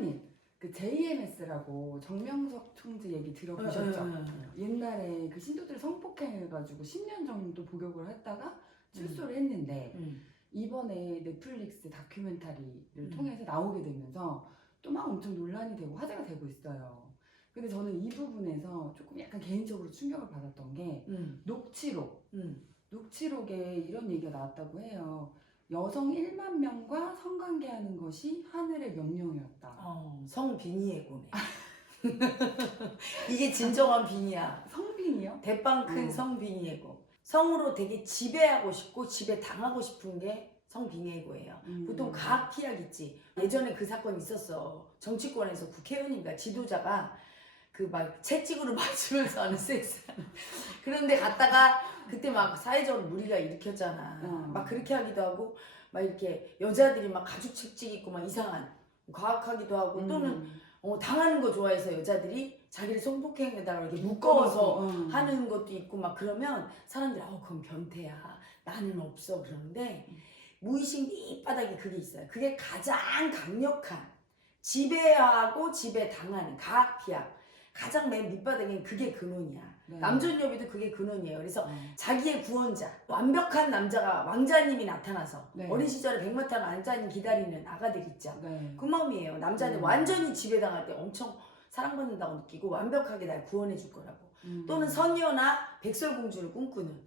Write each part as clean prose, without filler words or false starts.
회장님, 그 JMS라고 정명석 총재 얘기 들어보셨죠? 옛날에 그 신도들 성폭행해가지고 10년 정도 복역을 했다가 출소를 했는데 이번에 넷플릭스 다큐멘터리를 통해서 나오게 되면서 또 막 엄청 논란이 되고 화제가 되고 있어요. 근데 저는 이 부분에서 조금 약간 개인적으로 충격을 받았던 게 녹취록. 녹취록에 이런 얘기가 나왔다고 해요. 여성 1만 명과 성관계하는 것이 하늘의 명령이었다. 성빙의고네. 이게 진정한 빙의야. 성빙이요? 대빵 큰 성빙의고. 성으로 되게 지배하고 싶고 지배당하고 싶은 게 성빙의고예요. 보통 가학피약 있지. 예전에 그 사건이 있었어. 정치권에서 국회의원인가 지도자가 그 막 채찍으로 맞으면서 하는 섹스하는 그런데 갔다가 그때 막 사회적으로 무리가 일으켰잖아. 막 그렇게 하기도 하고 막 이렇게 여자들이 막 가죽 채찍 입고 막 이상한 과학하기도 하고 또는 당하는 거 좋아해서 여자들이 자기를 성폭행에다가 이렇게 묶어서 하는 것도 있고 막 그러면 사람들이 그건 변태야. 나는 없어 그러는데 무의식 밑바닥에 그게 있어요. 그게 가장 강력한 지배하고 지배당하는 가학피약 가장 맨 밑바닥에는 그게 근원이야. 네. 남존여비도 그게 근원이에요. 그래서 자기의 구원자, 완벽한 남자가 왕자님이 나타나서 어린 시절에 백마탄 왕자님 기다리는 아가들 있죠. 그 마음이에요. 남자는 완전히 지배당할 때 엄청 사랑받는다고 느끼고 완벽하게 날 구원해 줄 거라고. 또는 선녀나 백설공주를 꿈꾸는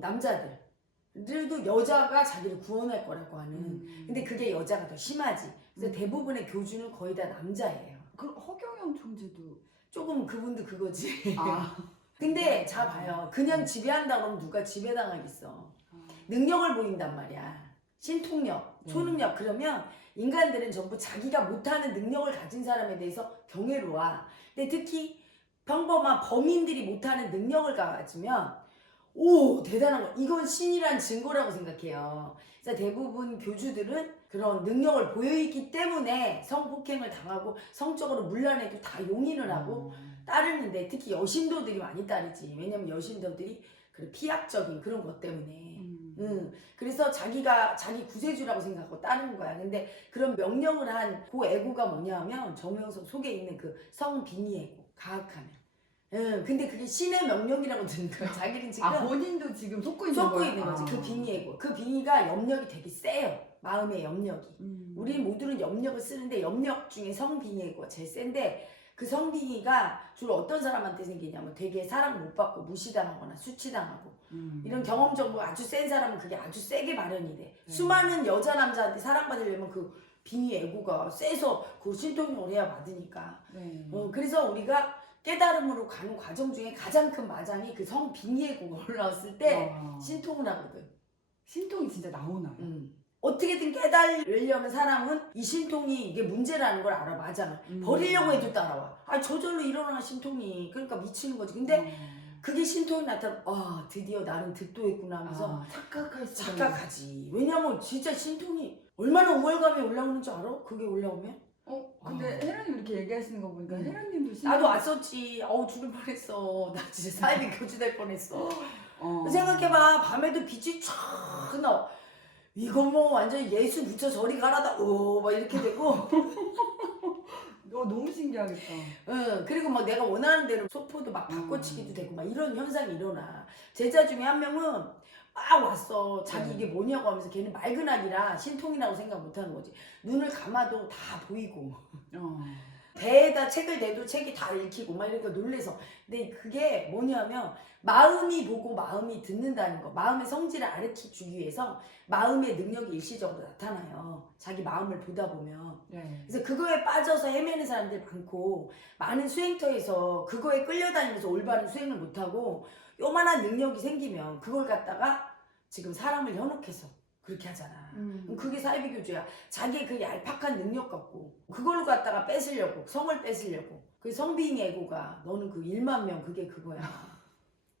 남자들도 여자가 자기를 구원할 거라고 하는. 근데 그게 여자가 더 심하지. 그래서 대부분의 교주는 거의 다 남자예요. 그럼 허경영 총재도 조금 그분도 그거지. 근데 자 봐요. 그냥 지배한다 그러면 누가 지배당하겠어. 능력을 보인단 말이야. 신통력, 초능력. 그러면 인간들은 전부 자기가 못하는 능력을 가진 사람에 대해서 경외로워. 근데 특히 평범한 범인들이 못하는 능력을 가지면 오 대단한 거. 이건 신이란 증거라고 생각해요. 그래서 대부분 교주들은 그런 능력을 보여있기 때문에 성폭행을 당하고 성적으로 문란해도 다 용인을 하고 따르는데 특히 여신도들이 많이 따르지. 왜냐면 여신도들이 그 피약적인 그런 것 때문에. 그래서 자기가 자기 구세주라고 생각하고 따르는 거야. 근데 그런 명령을 한 그 애고가 뭐냐면 정명석 속에 있는 그 성빙의애고 가학하는. 근데 그게 신의 명령이라고 듣는 거야. 자기는 지금 본인도 지금 속고 있는 거지. 그 빙의애고. 그 빙의가 염력이 되게 세요. 마음의 염력이. 우리 모두는 염력을 쓰는데 염력 중에 성빙의애고가 제일 센데 그 성빙의가 주로 어떤 사람한테 생기냐면 되게 사랑 못 받고 무시당하거나 수치당하고 이런 경험적으로 아주 센 사람은 그게 아주 세게 발현이 돼. 수많은 여자 남자한테 사랑받으려면 그 빙의애고가 세서 그 신통력을 해야 받으니까. 그래서 우리가 깨달음으로 가는 과정 중에 가장 큰 마장이 그 성빙의애고가 올라왔을 때 신통을 하거든. 신통이 진짜 나오나요? 어떻게든 깨달으려면 사람은 이 신통이 이게 문제라는 걸 알아. 맞아. 버리려고 해도 따라와. 저절로 일어나 신통이. 그러니까 미치는 거지. 근데 그게 신통이 나타나 드디어 나는 득도했구나 하면서 착각하지. 왜냐면 진짜 신통이 얼마나 우월감이 올라오는 줄 알아? 그게 올라오면? 근데 혜란님 이렇게 얘기하시는 거 보니까 혜란님도 나도 왔었지. 죽을 뻔했어. 나 진짜 사이비 교주 될 뻔했어. 생각해봐. 밤에도 빛이 촥 나와. 이거 뭐 완전 예수 부처 저리 가라다. 막 이렇게 되고. 너무 신기하겠다. 그리고 막 내가 원하는 대로 소포도 막 바꿔치기도 되고 막 이런 현상이 일어나. 제자 중에 한 명은 막 왔어. 자기 이게 뭐냐고 하면서 걔는 맑은 악이라 신통이라고 생각 못하는 거지. 눈을 감아도 다 보이고. 배에다 책을 대도 책이 다 읽히고 막 이러니까 놀래서. 근데 그게 뭐냐면 마음이 보고 마음이 듣는다는 거. 마음의 성질을 가르쳐주기 위해서 마음의 능력이 일시적으로 나타나요. 자기 마음을 보다 보면. 그래서 그거에 빠져서 헤매는 사람들이 많고 많은 수행터에서 그거에 끌려다니면서 올바른 수행을 못하고 요만한 능력이 생기면 그걸 갖다가 지금 사람을 현혹해서 그렇게 하잖아. 그게 사이비교주야. 자기의 그 얄팍한 능력 갖고 그걸로 갖다가 뺏으려고 성을 뺏으려고. 그 성빙애고가 너는 그 1만 명 그게 그거야.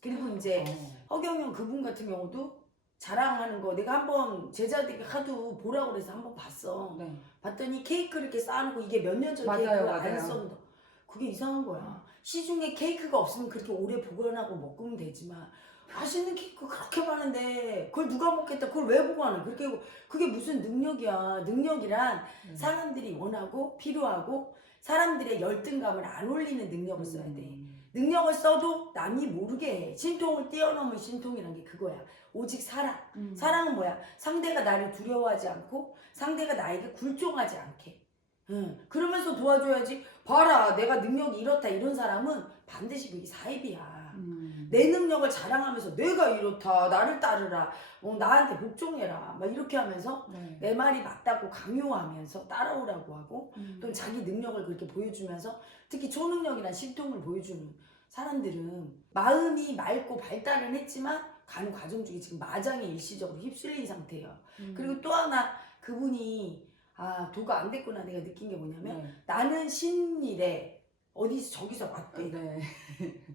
그리고 이제 허경영 그분 같은 경우도 자랑하는 거 내가 한번 제자들이 하도 보라고 그래서 한번 봤어. 봤더니 케이크를 이렇게 쌓아놓고 이게 몇 년 전 케이크를 안 썼는데 그게 이상한 거야. 시중에 케이크가 없으면 그렇게 오래 보관하고 먹으면 되지만 맛있는 케이크 그렇게 많은데 그걸 누가 먹겠다. 그걸 왜 보고 하는? 그게 무슨 능력이야. 능력이란 사람들이 원하고 필요하고 사람들의 열등감을 안 올리는 능력을 써야 돼. 능력을 써도 남이 모르게 해. 신통을 뛰어넘은 신통이란 게 그거야. 오직 사랑. 사랑은 뭐야? 상대가 나를 두려워하지 않고 상대가 나에게 굴종하지 않게. 그러면서 도와줘야지. 봐라, 내가 능력이 이렇다 이런 사람은 반드시 그게 사입이야. 내 능력을 자랑하면서 내가 이렇다, 나를 따르라, 나한테 복종해라 막 이렇게 하면서 내 말이 맞다고 강요하면서 따라오라고 하고 또 자기 능력을 그렇게 보여주면서 특히 초능력이란 신통을 보여주는 사람들은 마음이 맑고 발달은 했지만 가는 과정 중에 지금 마장에 일시적으로 휩쓸린 상태예요. 그리고 또 하나 그분이 도가 안 됐구나 내가 느낀 게 뭐냐면 나는 신이래. 어디서 저기서 왔대.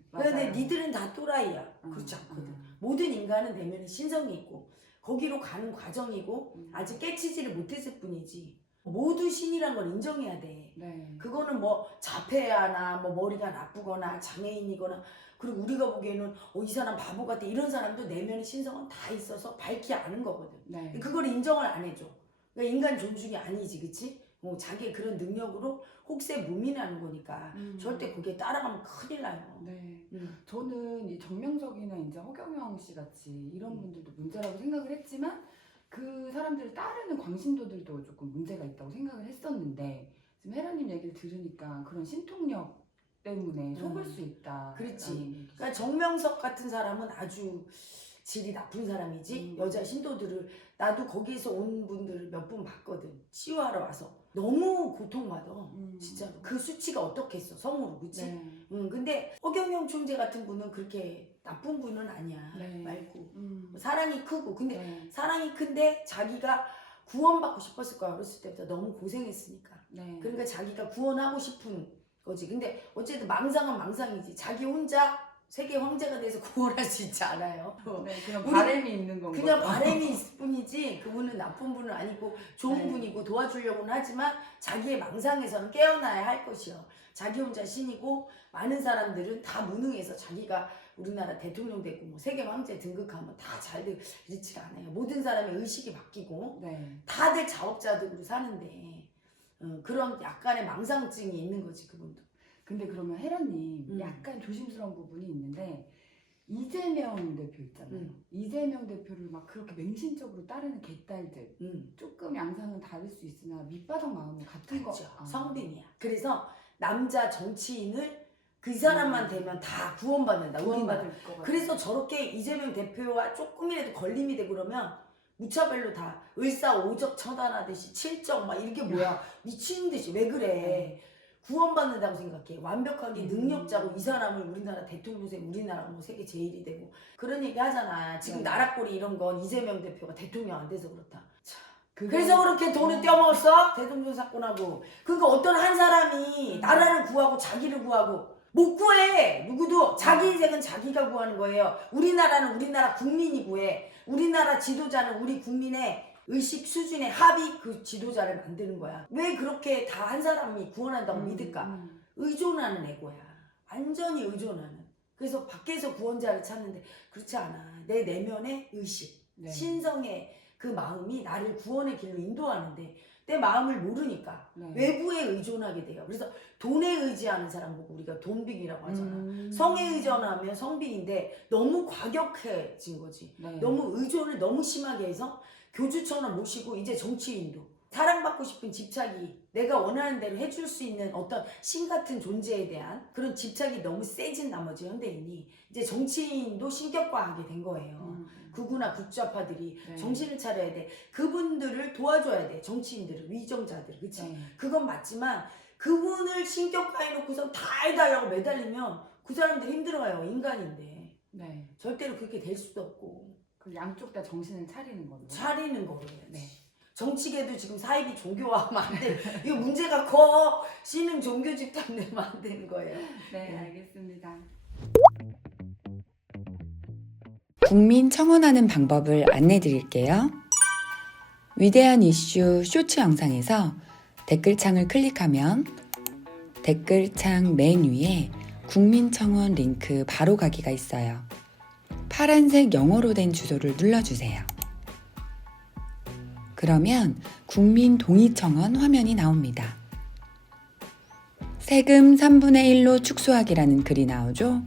그런데 니들은 다 또라이야. 그렇지 않거든. 모든 인간은 내면에 신성이 있고 거기로 가는 과정이고 아직 깨치지를 못했을 뿐이지. 모두 신이란 걸 인정해야 돼. 그거는 뭐 자폐하나 뭐 머리가 나쁘거나 장애인이거나 그리고 우리가 보기에는 이 사람 바보 같아 이런 사람도 내면의 신성은 다 있어서 밝히 아는 거거든. 그걸 인정을 안 해줘. 그러니까 인간 존중이 아니지, 그치? 자기의 그런 능력으로 혹세 무민하는 거니까 절대 거기에 따라가면 큰일 나요. 저는 이 정명석이나 이제 허경영 씨 같이 이런 분들도 문제라고 생각을 했지만 그 사람들을 따르는 광신도들도 조금 문제가 있다고 생각을 했었는데 지금 혜라님 얘기를 들으니까 그런 신통력 때문에 속을 수 있다. 그렇지. 그러니까 정명석 같은 사람은 아주 질이 나쁜 사람이지. 여자 신도들을 나도 거기에서 온 분들을 몇 분 봤거든. 치유하러 와서 너무 고통받아. 진짜로. 그 수치가 어떻겠어 성으로, 그치? 근데 허경영 총재 같은 분은 그렇게 나쁜 분은 아니야. 말고 사랑이 크고 근데 사랑이 큰데 자기가 구원받고 싶었을 거야. 어렸을 때부터 너무 고생했으니까. 그러니까 자기가 구원하고 싶은 거지. 근데 어쨌든 망상은 망상이지. 자기 혼자 세계 황제가 돼서 구원할 수 있지 않아요. 그냥 바람이 있는 건가? 그냥 바람이 있을 뿐이지 그분은 나쁜 분은 아니고 좋은 분이고 도와주려고는 하지만 자기의 망상에서는 깨어나야 할 것이요. 자기 혼자 신이고 많은 사람들은 다 무능해서 자기가 우리나라 대통령 됐고 뭐 세계 황제 등극하면 다 잘 되고 그렇지가 않아요. 모든 사람의 의식이 바뀌고 다들 자업자득으로 사는데 그런 약간의 망상증이 있는 거지 그분도. 근데 그러면 혜라님 약간 조심스러운 부분이 있는데 이재명 대표 있잖아요. 이재명 대표를 막 그렇게 맹신적으로 따르는 개딸들 조금 양상은 다를 수 있으나 밑바닥 마음은 같은 거. 성빈이야. 그래서 남자 정치인을 그 사람만 되면 다 구원받는다. 구원받을 것 같아. 그래서 저렇게 이재명 대표와 조금이라도 걸림이 되고 그러면 무차별로 다 을사오적 처단하듯이 7정 막 이게 뭐야 미친 듯이 왜 그래. 구원받는다고 생각해. 완벽하게 능력자고 이 사람을 우리나라 대통령세 우리나라 뭐 세계 제일이 되고 그런 얘기 하잖아. 지금 나락골이 이런 건 이재명 대표가 대통령 안 돼서 그렇다. 그래서 그렇게 돈을 떼어먹었어? 대통령 사건하고. 그러니까 어떤 한 사람이 나라를 구하고 자기를 구하고 못 구해. 누구도. 자기 인생은 자기가 구하는 거예요. 우리나라는 우리나라 국민이 구해. 우리나라 지도자는 우리 국민의 의식 수준의 합의 그 지도자를 만드는 거야. 왜 그렇게 다 한 사람이 구원한다고 믿을까? 의존하는 애고야. 완전히 의존하는. 그래서 밖에서 구원자를 찾는데 그렇지 않아. 내 내면의 의식, 신성의 그 마음이 나를 구원의 길로 인도하는데 내 마음을 모르니까 외부에 의존하게 돼요. 그래서 돈에 의지하는 사람 보고 우리가 돈빅이라고 하잖아. 성에 의존하면 성빅인데 너무 과격해진 거지. 너무 의존을 너무 심하게 해서 교주처럼 모시고 이제 정치인도 사랑받고 싶은 집착이 내가 원하는 대로 해줄 수 있는 어떤 신 같은 존재에 대한 그런 집착이 너무 세진 나머지 현대인이 이제 정치인도 신격화하게 된 거예요. 극우나 국좌파들이 정신을 차려야 돼. 그분들을 도와줘야 돼. 정치인들을, 위정자들, 그치? 그건 맞지만 그분을 신격화해놓고서 다 해달라고 매달리면 그 사람들 힘들어요. 인간인데. 절대로 그렇게 될 수도 없고. 그 양쪽 다 정신을 차리는 걸로. 차리는 거로 해야지. 정치계도 지금 사입이 종교화하면 안 돼. 이거 문제가 커. 씨는 종교 집단 내면 안 되는 거예요. 알겠습니다. 국민 청원하는 방법을 안내 드릴게요. 위대한 이슈 쇼츠 영상에서 댓글창을 클릭하면 댓글창 맨 위에 국민 청원 링크 바로 가기가 있어요. 파란색 영어로 된 주소를 눌러주세요. 그러면 국민동의청원 화면이 나옵니다. 세금 3분의 1로 축소하기라는 글이 나오죠?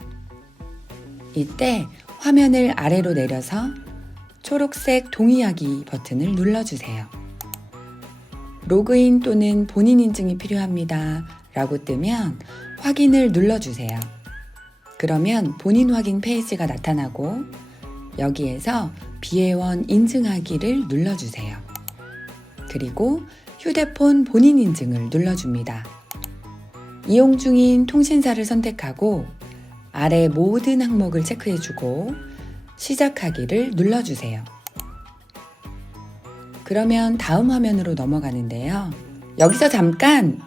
이때 화면을 아래로 내려서 초록색 동의하기 버튼을 눌러주세요. 로그인 또는 본인 인증이 필요합니다 라고 뜨면 확인을 눌러주세요. 그러면 본인 확인 페이지가 나타나고 여기에서 비회원 인증하기를 눌러주세요. 그리고 휴대폰 본인 인증을 눌러줍니다. 이용 중인 통신사를 선택하고 아래 모든 항목을 체크해주고 시작하기를 눌러주세요. 그러면 다음 화면으로 넘어가는데요. 여기서 잠깐!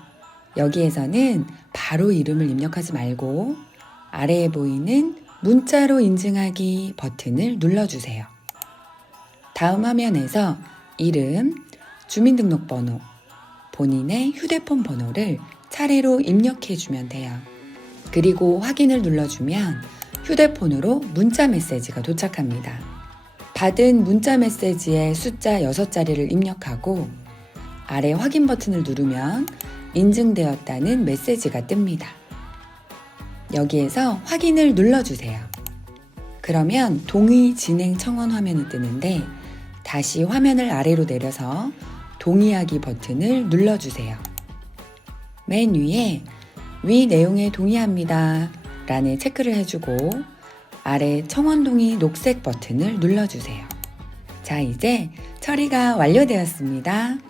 여기에서는 바로 이름을 입력하지 말고 아래에 보이는 문자로 인증하기 버튼을 눌러주세요. 다음 화면에서 이름, 주민등록번호, 본인의 휴대폰 번호를 차례로 입력해주면 돼요. 그리고 확인을 눌러주면 휴대폰으로 문자 메시지가 도착합니다. 받은 문자 메시지의 숫자 6자리를 입력하고 아래 확인 버튼을 누르면 인증되었다는 메시지가 뜹니다. 여기에서 확인을 눌러주세요. 그러면 동의 진행 청원 화면이 뜨는데 다시 화면을 아래로 내려서 동의하기 버튼을 눌러주세요. 맨 위에 위 내용에 동의합니다 라는 체크를 해주고 아래 청원 동의 녹색 버튼을 눌러주세요. 자, 이제 처리가 완료되었습니다.